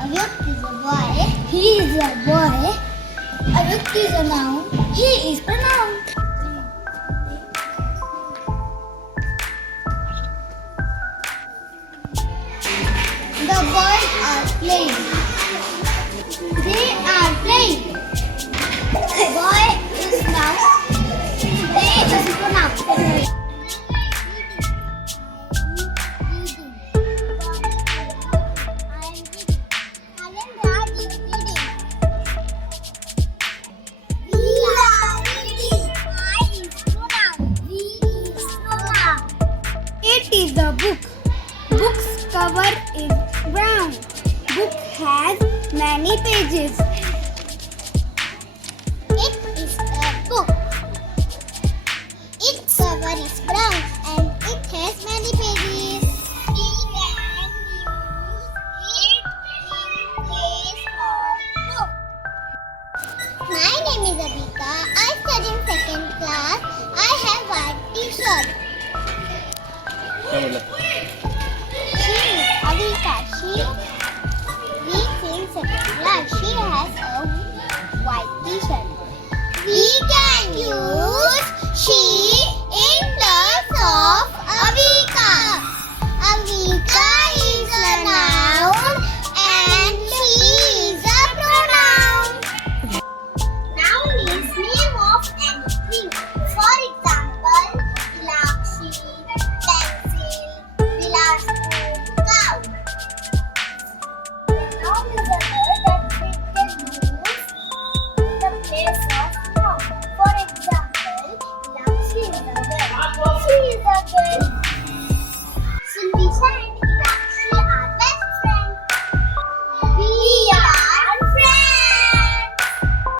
Avyakt is a boy. He is a boy. Avyakt is a noun. He is pronoun. The boys are playing. They are playing. Boy is noun. They is pronoun. It is a book. Book's cover is brown. Book has many pages.